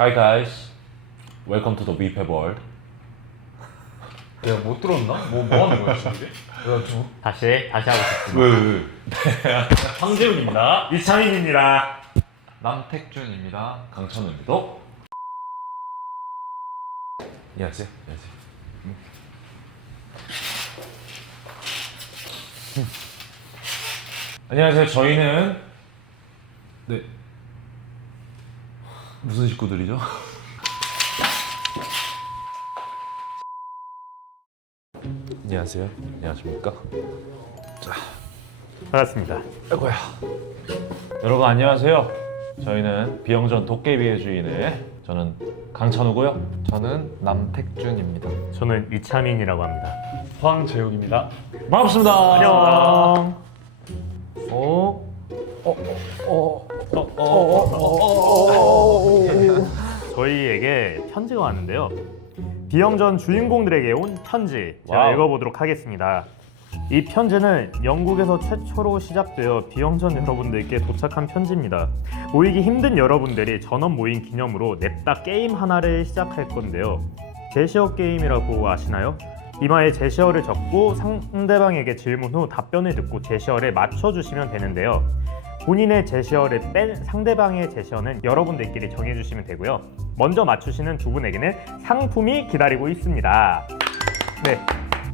Hi guys, welcome to the Vpep world. 내가 못 들었나? 뭐 하는 거야 지금 이게? 다시 하고 싶습니다. 왜? 황재훈입니다. 이창인입니다. 남택준입니다. 강찬우입니다. 안녕하세요. 안녕하세요. 저희는 네 무슨 식구들이죠? 안녕하세요. 안녕하십니까? 반갑습니다. 아이고야. 여러분 안녕하세요. 저희는 비영전 도깨비의 주인의 저는 강찬우고요. 저는 남택준입니다. 저는 이창인이라고 합니다. 황재욱입니다. 반갑습니다. 안녕. 저희에게 편지가 왔는데요. 비영전 주인공들에게 온 편지 제가 와우. 읽어보도록 하겠습니다. 이 편지는 영국에서 최초로 시작되어 비영전 여러분들께 도착한 편지입니다. 모이기 힘든 여러분들이 전원 모인 기념으로 냅다 게임 하나를 시작할 건데요. 제시어 게임이라고 아시나요? 이마에 제시어를 적고 상대방에게 질문 후 답변을 듣고 제시어를 맞춰주시면 되는데요. 본인의 제시어를 뺀 상대방의 제시어는 여러분들끼리 정해주시면 되고요. 먼저 맞추시는 두 분에게는 상품이 기다리고 있습니다. 네,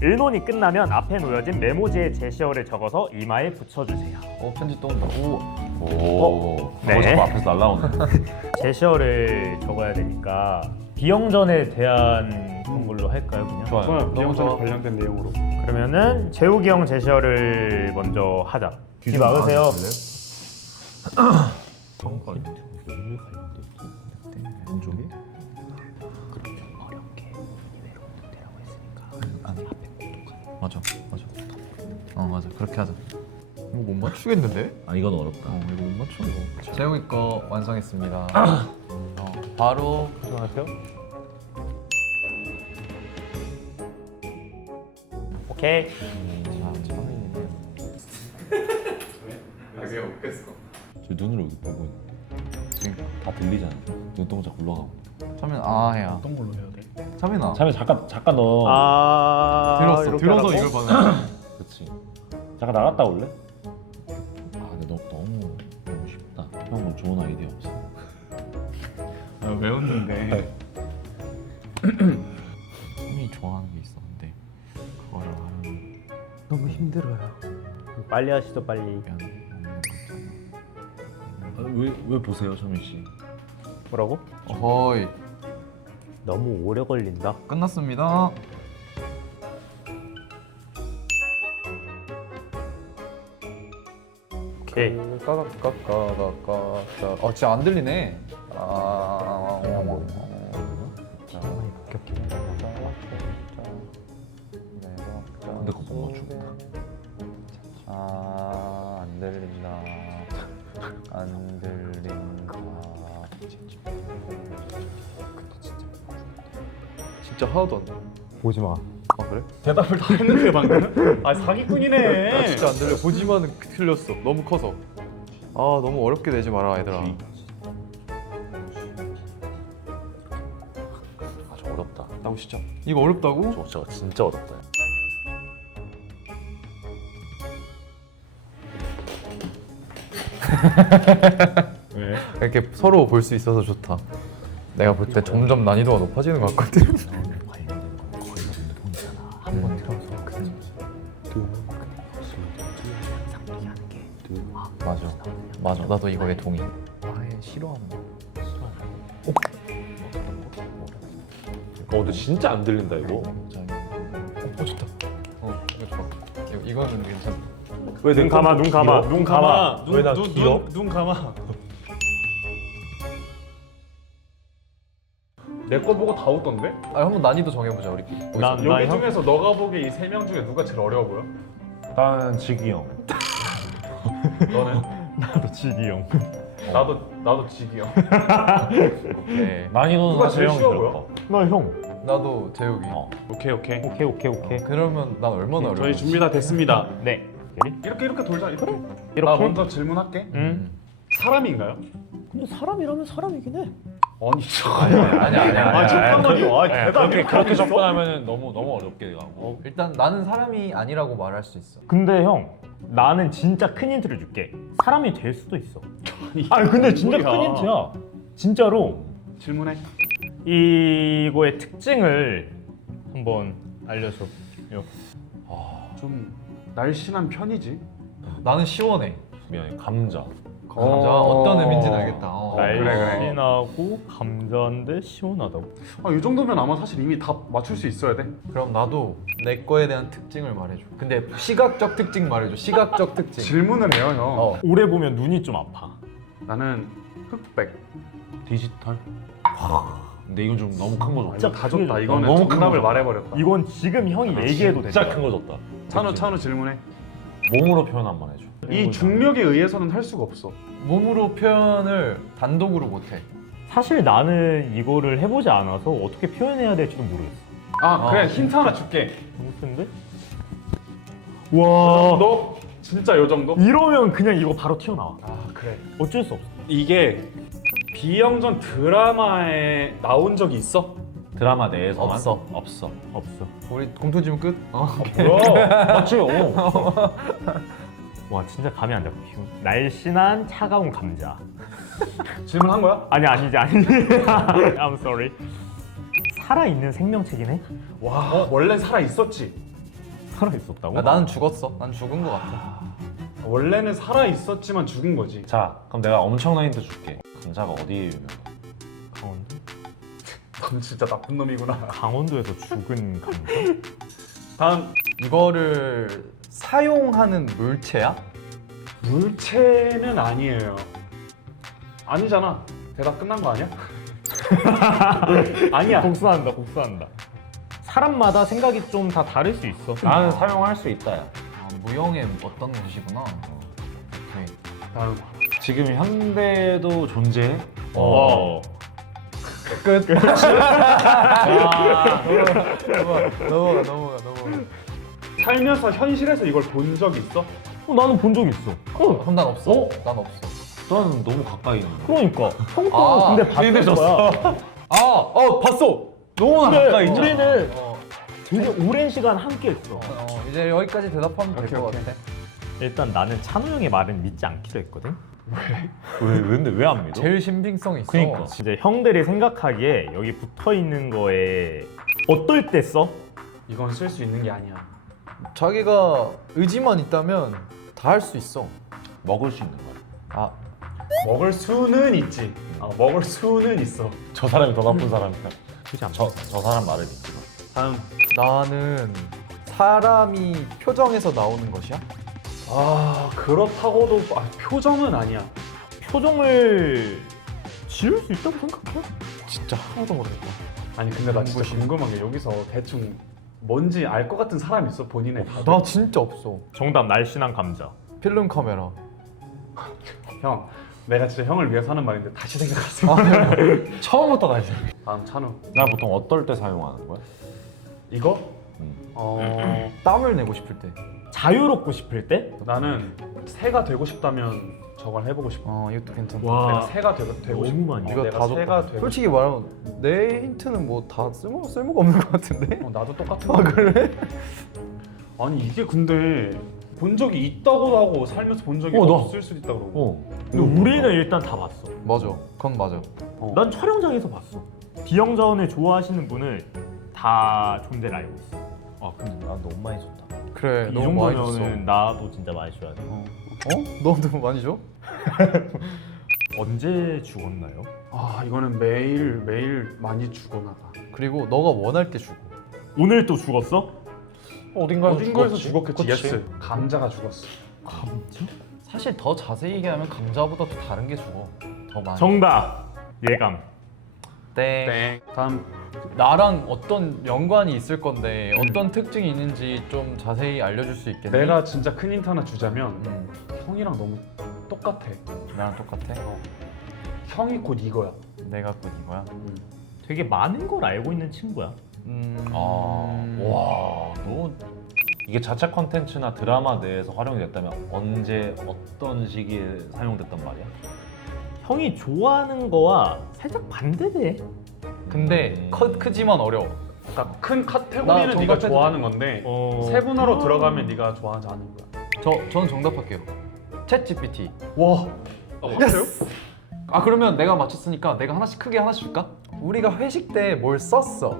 의논이 끝나면 앞에 놓여진 메모지에 제시어를 적어서 이마에 붙여주세요. 편지 또 온다. 오. 네. 자꾸 앞에서 날라오네. 제시어를 적어야 되니까 비영전에 대한 그런 걸로 할까요, 그냥? 좋아요. 비영전에 관련된 내용으로. 그러면은 재욱이 형 제시어를 먼저 하자. 귀 막으세요. 왼쪽에? 맞아. 맞아. 그렇게 하자. 이거 못 맞추겠는데? 아 이건 어렵다. 이거 못 맞춰 이거. 재욱이 거 완성했습니다. 바로 안녕하세요. 오케이. 창인이는 왜 웃겼어? 저 눈으로 여기 보고 있는데 다 들리잖아. 눈동자 굴러가고. 차민 해야. 어떤 걸로 해야 돼? 차민아. 참에 잠깐 너. 들었어. 이렇게 들어서 하라고? 이걸 받는. 그렇지. 잠깐 나갔다 올래? 아 근데 너무 쉽다. 형 뭐 좋은 아이디어 없어? 왜 웃는데? 형이 좋아하는 게 있어. 근데 그거를 하면 너무 힘들어요. 빨리 하시죠, 빨리. 왜 보세요, 서민 씨? 뭐라고? 어허이. 너무 오래 걸린다. 끝났습니다. 오케이. 까까까까까까. 진짜 안 들리네. 근데 그거 못 맞추겠다. 안 들린다. 안 들린다. 진짜 하나도 안 들려. 보지 마. 그래? 대답을 다 했는데 방금? 아 사기꾼이네. 진짜 안 들려. 보지만 틀렸어. 너무 커서. 너무 어렵게 내지 마라, 얘들아. 저 어렵다. 나오시죠. 이거 어렵다고? 저 진짜 어렵다. 왜? 이렇게 서로 볼 수 있어서 좋다. 내가 볼 때 점점 난이도가 높아지는 것 같거든. 한번 틀어서 그지. 맞아. 나도 이거에 동의. 싫어하는 거. 근데 진짜 안 들린다 이거. 좋다. 이거 좋아. 이거는 괜찮아. 왜 눈 감아, 눈 감아, 눈 감아. 왜 나 길어? 눈 감아. 내 거 보고 다 웃던데? 한번 난이도 정해보자, 우리끼리. 여기 형? 중에서 너가 보기에 이 세 명 중에 누가 제일 어려워 보여? 나는 지기 형. 너는? 나도 지기 형. 나도 지기 형. 오케이. 난이도는 누가 사실 제일 형이 쉬워 어렵다. 나 형. 나도 재욱이. 오케이. 오케이. 그러면 난 얼마나 어려워? 저희 준비 다 됐습니다. 네. 이렇게 돌자. 이렇게. 나 이렇게? 먼저 질문할게. 응. 사람인가요? 근데 사람이라면 사람이긴 해. 아니야. 잠깐만요. 대답이 그렇게 접근하면 너무 어렵게 가고. 일단 나는 사람이 아니라고 말할 수 있어. 근데 형, 나는 진짜 큰 힌트를 줄게. 사람이 될 수도 있어. 아니 근데 진짜 뭐야. 큰 힌트야. 진짜로 질문해. 이거의 특징을 한번 알려줘. 요. 좀 날씬한 편이지. 나는 시원해. 미안해, 감자. 감자 어떤 의미인지는 알겠다. 그래. 날씬하고 감자인데 시원하다고. 이 정도면 아마 사실 이미 다 맞출 수 있어야 돼. 그럼 나도 내 거에 대한 특징을 말해줘. 근데 시각적 특징 말해줘. 시각적 특징. 질문을 해요, 형. 어. 오래 보면 눈이 좀 아파. 나는 흑백. 디지털? 근데 이건 좀 너무 큰 거 줬다. 진짜 다 줬다. 이거는 너무 큰 정답을 거죠. 말해버렸다. 이건 지금 형이 얘기해도 돼. 진짜 큰 거 줬다. 찬우 질문해. 몸으로 표현 한번 해줘. 이 중력에 의해서는 할 수가 없어. 몸으로 표현을 단독으로 못해. 사실 나는 이거를 해보지 않아서 어떻게 표현해야 될지도 모르겠어. 그래 힌트 하나 줄게. 너무 센데? 와, 너 진짜 요 정도? 이러면 그냥 이거 바로 튀어나와. 그래. 어쩔 수 없어. 이게 비영전 드라마에 나온 적이 있어? 드라마 내에서만? 없어. 없어. 없어. 우리 공통 질문 끝? 뭐야? 맞지? 와, 진짜 감이 안 잡혀. 날씬한 차가운 감자. 질문한 거야? 아니지. I'm sorry. 살아있는 생명체긴 해? 와 원래 살아 있었지. 살아있었다고? 나는 죽었어. 난 죽은 거 같아. 원래는 살아 있었지만 죽은 거지. 자, 그럼 내가 엄청난 힌트 줄게. 감자가 어디에 유명해? 강원도? 넌 진짜 나쁜 놈이구나. 강원도에서 죽은 감자? 다음 이거를 사용하는 물체야? 물체는 아니에요. 아니잖아. 대답 끝난 거 아니야? 아니야. 복수한다. 사람마다 생각이 좀 다 다를 수 있어. 나는 사용할 수 있다. 야. 무형의 어떤 것이구나. 오케이. 다음 지금 현대도 존재해? 끝. 넘어가. 살면서 현실에서 이걸 본 적 있어? 나는 본 적 있어. 그럼 난 없어. 난 없어. 넌 너무 가까이 있는 거. 그러니까. 형도 근데 봤을 거야. 봤어. 너무 근데 가까이 있잖아. 우리는 되게 오랜 시간 함께 했어. 이제 여기까지 대답하면 될 것 오케이. 같아. 일단 나는 찬우 형의 말은 믿지 않기로 했거든. 근데 왜 안 믿어? 제일 신빙성 있어. 그러니까 이제 형들이 생각하기에 여기 붙어 있는 거에 어떨 때 써? 이건 쓸 수 있는 게 아니야. 자기가 의지만 있다면 다 할 수 있어. 먹을 수 있는 거야. 아, 먹을 수는 있지. 먹을 수는 있어. 저 사람이 더 나쁜 사람이야. 그지 않나? 저 사람 말을 믿지 마. 다음 나는 사람이 표정에서 나오는 것이야? 그렇다고도 표정은 아니야. 표정을 지을 수 있다고 생각해? 진짜 하나도 모르겠다. 아니 근데 나 진짜 궁금한 게 여기서 대충 뭔지 알 것 같은 사람 있어 본인의 답을? 나 진짜 없어. 정답 날씬한 감자. 필름 카메라. 형 내가 진짜 형을 위해서 하는 말인데 다시 생각하세요. 처음부터 다시. 다음 찬우. 나 보통 어떨 때 사용하는 거야? 이거? 음. 땀을 내고 싶을 때. 자유롭고 싶을 때? 나는 새가 되고 싶다면 저걸 해보고 싶어. 이것도 괜찮다. 내가 와, 새가 되고 너무 싶어. 많이. 이거 내가 다 새가 줬다. 되고 솔직히 말하면 내 힌트는 뭐 다 쓸모가 없는 것 같은데? 나도 똑같은 거. 그래? 아니 이게 근데 본 적이 있다고도 하고 살면서 본 적이 나- 없을 수도 있다 그러고. 근데 우리는 일단 다 봤어. 맞아. 그건 맞아. 난 촬영장에서 봤어. 비영자원을 좋아하시는 분을 다 존재를 알고 있어. 근데 나 너무 많이 줬다. 그래, 이 너무 많이 줬어. 정도면은 나도 진짜 많이 줘야 돼. 너도 많이 줘? 언제 죽었나요? 이거는 매일 많이 죽어나 봐. 그리고 너가 원할 때 주고. 오늘 또 죽었어? 어딘가에서 죽었겠지. 그치? 예스. 감자가 죽었어. 감자? 사실 더 자세히 얘기하면 감자보다 더 다른 게 죽어. 더 많이. 정답. 예감. 땡. 다음 나랑 어떤 연관이 있을 건데 어떤 특징이 있는지 좀 자세히 알려줄 수 있겠니? 내가 진짜 큰 힌트 하나 주자면 음, 형이랑 너무 똑같아. 나랑 똑같아? 형이 곧 이거야. 내가 곧 이거야? 되게 많은 걸 알고 있는 친구야. 와, 너 이게 자체 컨텐츠나 드라마 내에서 활용이 됐다면 언제 어떤 시기에 사용됐단 말이야? 형이 좋아하는 거와 살짝 반대돼. 근데 크지만 어려워. 그러니까 큰 나 카테고리는 네가 정답해도 좋아하는 건데 세분화로 들어가면 네가 좋아하지 않은 거야. 저는 정답할게요. 챗 GPT. 와. 맞아요? 아 그러면 내가 맞췄으니까 내가 하나씩 크게 하나씩 줄까? 우리가 회식 때 뭘 썼어?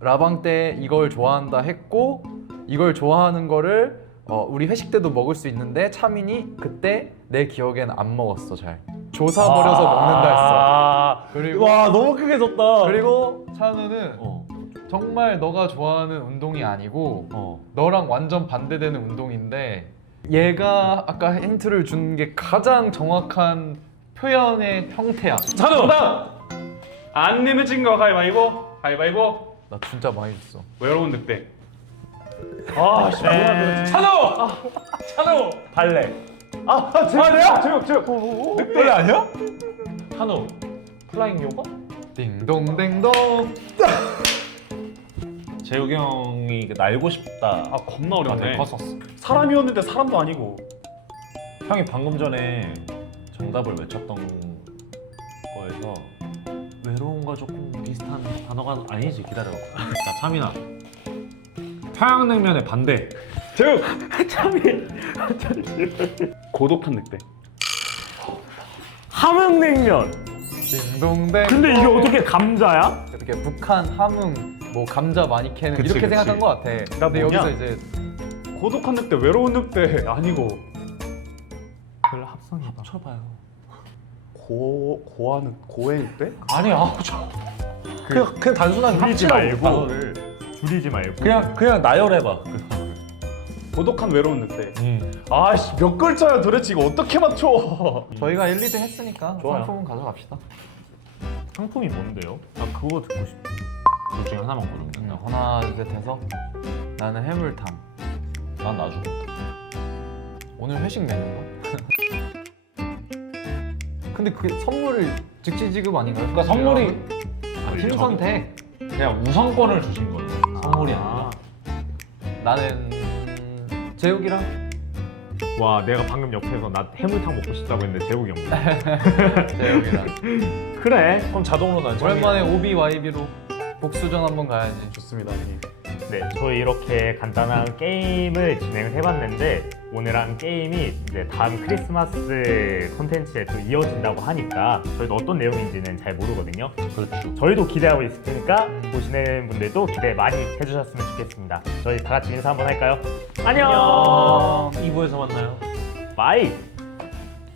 라방 때 이걸 좋아한다 했고 이걸 좋아하는 거를 우리 회식 때도 먹을 수 있는데 차민이 그때 내 기억엔 안 먹었어 잘. 조사 버려서 먹는다 했어. 그리고 와 너무 크게 졌다. 그리고 찬우는 어. 정말 너가 좋아하는 운동이 아니고 어. 너랑 완전 반대되는 운동인데 얘가 아까 힌트를 준 게 가장 정확한 표현의 형태야. 정답! 안 내면 진거 가위바위보. 가위바위보. 나 진짜 많이 줬어. 외로운 늑대. 아, 씨. 찬호! 찬호! 발레. 내가 제육. 늑대 아니야? 찬호. 플라잉 요가? 띵동댕동. 재욱이 형이 날고 싶다. 아 겁나 어렵네. 컸었어. 사람이었는데 사람도 아니고. 형이 방금 전에 정답을 외쳤던 거에서 외로움과 조금 비슷한 단어가 아니지. 기다려봐. 자, 차민아. 평양냉면의 반대. 제육. 참이. 고독한 늑대. 함흥냉면. 띵동댕. 근데 이게 어떻게 감자야? 이렇게 북한 함흥 뭐 감자 많이 캐는 그치, 이렇게 그치. 생각한 것 같아. 근데 뭐냐? 여기서 이제 고독한 늑대, 외로운 늑대 아니고 별 합성이다. 쳐봐요. 고의 늑대? 아니야. 그냥 단순한 줄이지 합치라고 말고. 단어를. 줄이지 말고. 그냥 나열해봐. 고독한 외로운 늑대. 음. 아씨 몇 글자야 도대체 이거 어떻게 맞춰? 저희가 1, 2등 했으니까 좋아요. 상품은 가져갑시다. 상품이 뭔데요? 아 그거 듣고 싶다. 둘 중에 하나만 고르면 된다. 하나 둘 셋 해서 나는 해물탕. 난 나중. 오늘 회식 메뉴인가? 근데 그게 선물을 즉시 지급 아닌가요? 그러니까 선물이 팀 선택. 그냥 우선권을 주신 거예요. 선물이 아니라. 나는 재욱이랑 와 내가 방금 옆에서 나 해물탕 먹고 싶다고 했는데 재욱이 형. 재욱이랑 그래. 그럼 자동으로 난 오랜만에 OBYB로 복수전 한번 가야지. 좋습니다. 네, 저희 이렇게 간단한 게임을 진행을 해봤는데 오늘 한 게임이 이제 다음 크리스마스 콘텐츠에 또 이어진다고 하니까 저희도 어떤 내용인지는 잘 모르거든요. 그렇죠. 저희도 기대하고 있을 테니까 보시는 분들도 기대 많이 해주셨으면 좋겠습니다. 저희 다 같이 인사 한번 할까요? 안녕. 2부에서 만나요. 바이.